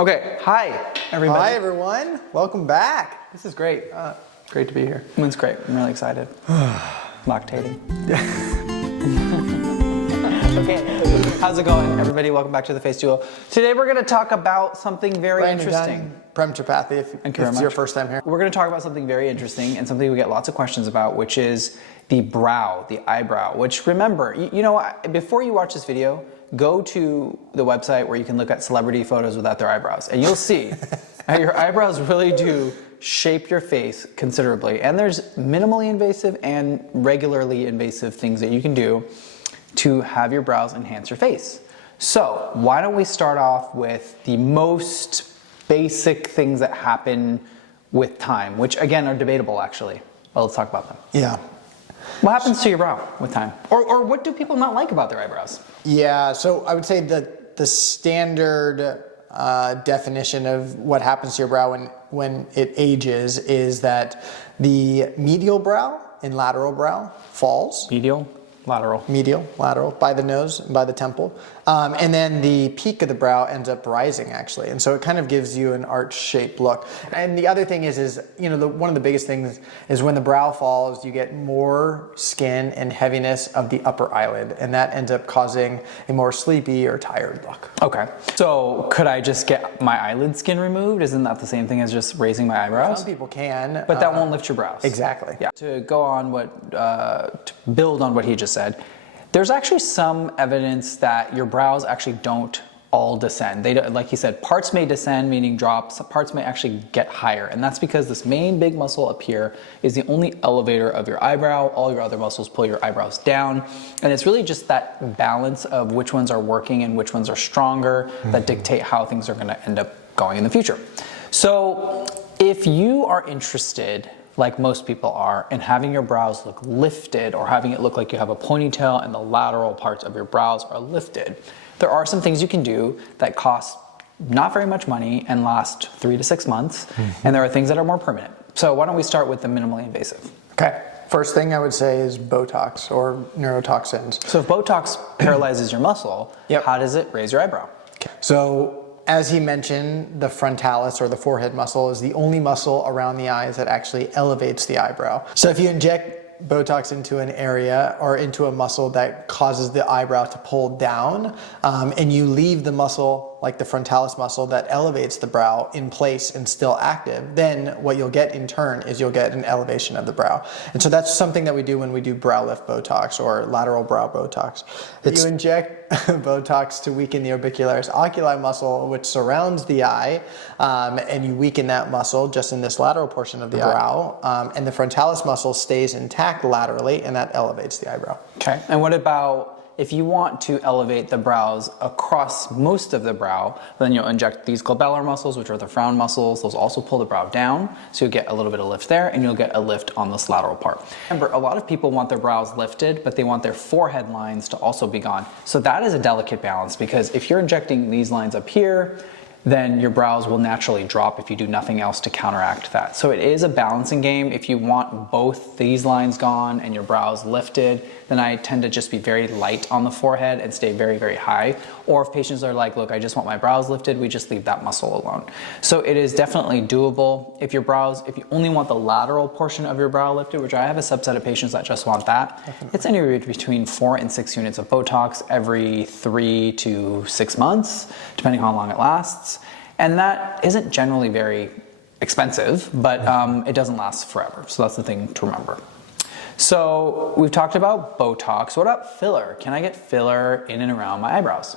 Okay, hi everybody. Hi everyone, welcome back. This is great. Great to be here. It's great. I'm really excited. Lactating. Okay, how's it going, everybody? Welcome back to the Face Duo. Today we're going to talk about something very interesting. Prem-chapathy, if it's your first time here. We're going to talk about something very interesting and something we get lots of questions about, which is the brow, the eyebrow. Which, remember, you know, before you watch this video, go to the website where you can look at celebrity photos without their eyebrows, and you'll see how your eyebrows really do shape your face considerably. And there's minimally invasive and regularly invasive things that you can do to have your brows enhance your face. So why don't we start off with the most basic things that happen with time, which again are debatable actually. Well, let's talk about them. Yeah. What happens to your brow with time? Or what do people not like about their eyebrows? Yeah, so I would say that the standard definition of what happens to your brow when it ages is that the medial brow and lateral brow falls. Medial, lateral. Medial, lateral, by the nose and by the temple. And then the peak of the brow ends up rising actually. And so it kind of gives you an arch-shaped look. And the other thing is you know, one of the biggest things is when the brow falls, you get more skin and heaviness of the upper eyelid. And that ends up causing a more sleepy or tired look. Okay. So could I just get my eyelid skin removed? Isn't that the same thing as just raising my eyebrows? Some people can. But that won't lift your brows. Exactly. Yeah. To go on to build on what he just said, there's actually some evidence that your brows actually don't all descend. They don't, like he said, parts may descend, meaning drops, parts may actually get higher. And that's because this main big muscle up here is the only elevator of your eyebrow. All your other muscles pull your eyebrows down. And it's really just that balance of which ones are working and which ones are stronger that dictate how things are going to end up going in the future. So if you are interested, like most people are, in having your brows look lifted or having it look like you have a ponytail and the lateral parts of your brows are lifted, there are some things you can do that cost not very much money and last 3 to 6 months, and there are things that are more permanent. So why don't we start with the minimally invasive? Okay. First thing I would say is Botox or neurotoxins. So if Botox paralyzes your muscle, how does it raise your eyebrow? Okay. So as he mentioned, the frontalis or the forehead muscle is the only muscle around the eyes that actually elevates the eyebrow. So if you inject Botox into an area or into a muscle that causes the eyebrow to pull down, and you leave the muscle, like the frontalis muscle that elevates the brow, in place and still active, then what you'll get in turn is you'll get an elevation of the brow. And so that's something that we do when we do brow lift Botox or lateral brow Botox. You inject Botox to weaken the orbicularis oculi muscle, which surrounds the eye, and you weaken that muscle just in this lateral portion of the brow, and the frontalis muscle stays intact laterally, and that elevates the eyebrow. Okay. And what about if you want to elevate the brows across most of the brow, then you'll inject these glabellar muscles, which are the frown muscles. Those also pull the brow down, so you'll get a little bit of lift there, and you'll get a lift on this lateral part. Remember, a lot of people want their brows lifted, but they want their forehead lines to also be gone. So that is a delicate balance, because if you're injecting these lines up here, then your brows will naturally drop if you do nothing else to counteract that. So it is a balancing game. If you want both these lines gone and your brows lifted, then I tend to just be very light on the forehead and stay very, very high. Or if patients are like, look, I just want my brows lifted, we just leave that muscle alone. So it is definitely doable. If your brows, if you only want the lateral portion of your brow lifted, which I have a subset of patients that just want that, it's anywhere between 4 and 6 units of Botox every 3 to 6 months, depending on how long it lasts. And that isn't generally very expensive, but it doesn't last forever. So that's the thing to remember. So we've talked about Botox. What about filler? Can I get filler in and around my eyebrows?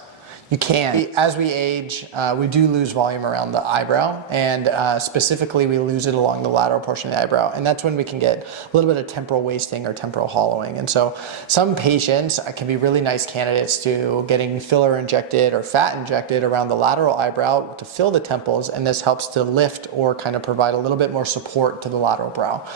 You can. As we age, we do lose volume around the eyebrow, and specifically we lose it along the lateral portion of the eyebrow, and that's when we can get a little bit of temporal wasting or temporal hollowing. And so some patients can be really nice candidates to getting filler injected or fat injected around the lateral eyebrow to fill the temples, and this helps to lift or kind of provide a little bit more support to the lateral brow.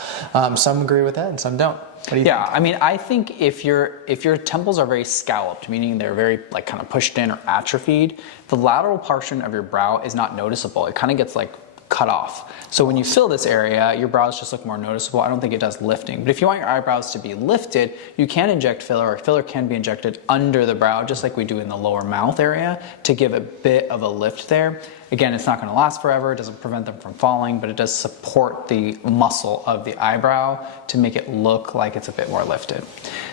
Some agree with that and some don't. What do you think? I mean, I think if your temples are very scalloped, meaning they're very like kind of pushed in or atrophied, the lateral portion of your brow is not noticeable. It kind of gets like cut off. So when you fill this area, your brows just look more noticeable. I don't think it does lifting. But if you want your eyebrows to be lifted, you can inject filler, or filler can be injected under the brow, just like we do in the lower mouth area, to give a bit of a lift there. Again, it's not going to last forever. It doesn't prevent them from falling, but it does support the muscle of the eyebrow to make it look like it's a bit more lifted.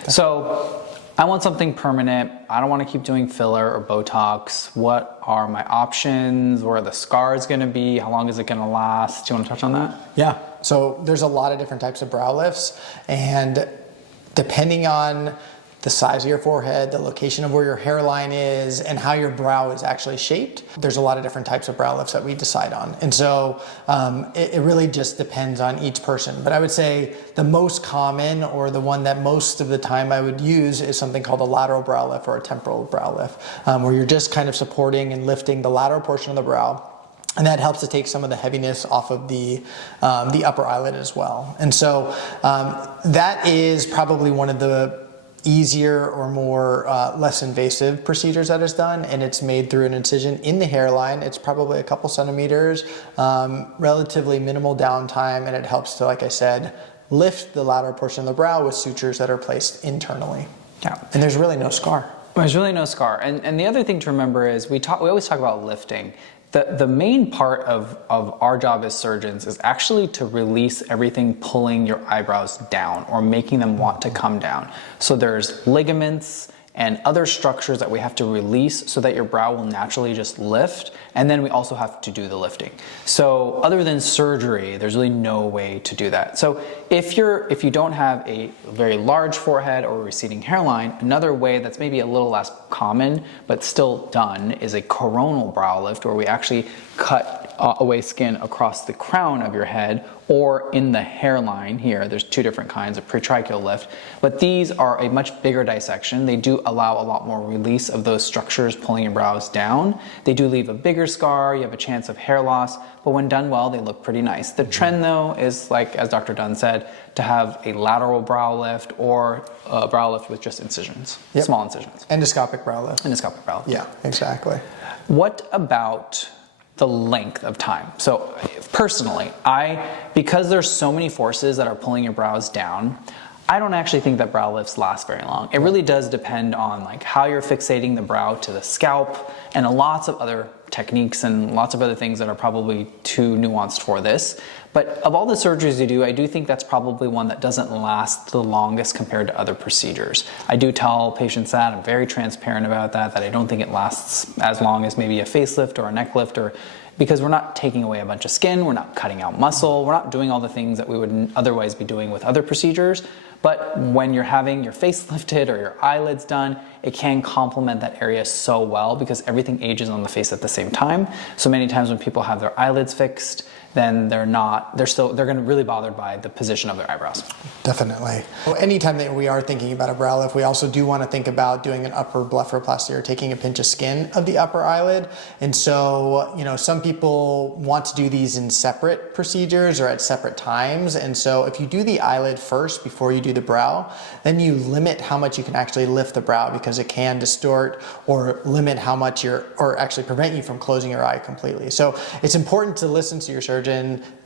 So I want something permanent. I don't want to keep doing filler or Botox. What are my options? Where are the scars going to be? How long is it going to last? Do you want to touch on that? Yeah. So there's a lot of different types of brow lifts, and depending on the size of your forehead, the location of where your hairline is, and how your brow is actually shaped, there's a lot of different types of brow lifts that we decide on. And so it really just depends on each person. But I would say the most common, or the one that most of the time I would use, is something called a lateral brow lift or a temporal brow lift, where you're just kind of supporting and lifting the lateral portion of the brow. And that helps to take some of the heaviness off of the upper eyelid as well. And so that is probably one of the easier or more less invasive procedures that is done, and it's made through an incision in the hairline. It's probably a couple centimeters, relatively minimal downtime, and it helps to, like I said, lift the lateral portion of the brow with sutures that are placed internally. Yeah. And there's really no scar. There's really no scar. And the other thing to remember is we always talk about lifting. The main part of our job as surgeons is actually to release everything pulling your eyebrows down or making them want to come down. So there's ligaments and other structures that we have to release so that your brow will naturally just lift, and then we also have to do the lifting. So other than surgery, there's really no way to do that. So if you don't have a very large forehead or a receding hairline, another way that's maybe a little less common but still done is a coronal brow lift, where we actually cut away skin across the crown of your head or in the hairline here. There's two different kinds of pretracheal lift, but these are a much bigger dissection. They do allow a lot more release of those structures pulling your brows down. They do leave a bigger scar. You have a chance of hair loss, but when done well, they look pretty nice. The trend though is, like as Dr. Dunn said, to have a lateral brow lift or a brow lift with just incisions, small incisions. Endoscopic brow lift. Endoscopic brow lift. Yeah, exactly. What about the length of time? So personally, because there's so many forces that are pulling your brows down, I don't actually think that brow lifts last very long. It really does depend on like how you're fixating the brow to the scalp, and lots of other techniques and lots of other things that are probably too nuanced for this. But of all the surgeries you do, I do think that's probably one that doesn't last the longest compared to other procedures. I do tell patients that. I'm very transparent about that I don't think it lasts as long as maybe a facelift or a neck lift, because we're not taking away a bunch of skin, we're not cutting out muscle, we're not doing all the things that we would otherwise be doing with other procedures. But when you're having your face lifted or your eyelids done, it can complement that area so well, because everything ages on the face at the same time. So many times when people have their eyelids fixed, then they're going to really bothered by the position of their eyebrows. Definitely. Well, anytime that we are thinking about a brow lift, we also do want to think about doing an upper blepharoplasty, or taking a pinch of skin of the upper eyelid. And so, some people want to do these in separate procedures or at separate times. And so if you do the eyelid first before you do the brow, then you limit how much you can actually lift the brow, because it can distort or limit how much or actually prevent you from closing your eye completely. So it's important to listen to your surgeon.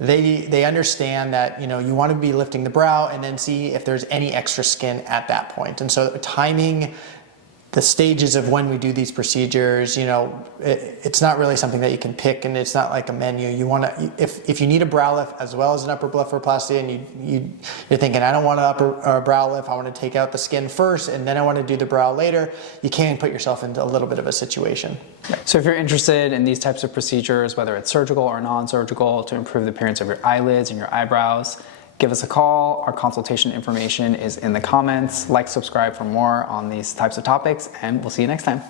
They understand that you want to be lifting the brow, and then see if there's any extra skin at that point. And so timing the stages of when we do these procedures, it's not really something that you can pick, and it's not like a menu. You want to, if you need a brow lift as well as an upper blepharoplasty, and you're thinking, I don't want an upper brow lift, I want to take out the skin first, and then I want to do the brow later, you can put yourself into a little bit of a situation. So if you're interested in these types of procedures, whether it's surgical or non-surgical, to improve the appearance of your eyelids and your eyebrows, give us a call. Our consultation information is in the comments. Like, subscribe for more on these types of topics, and we'll see you next time.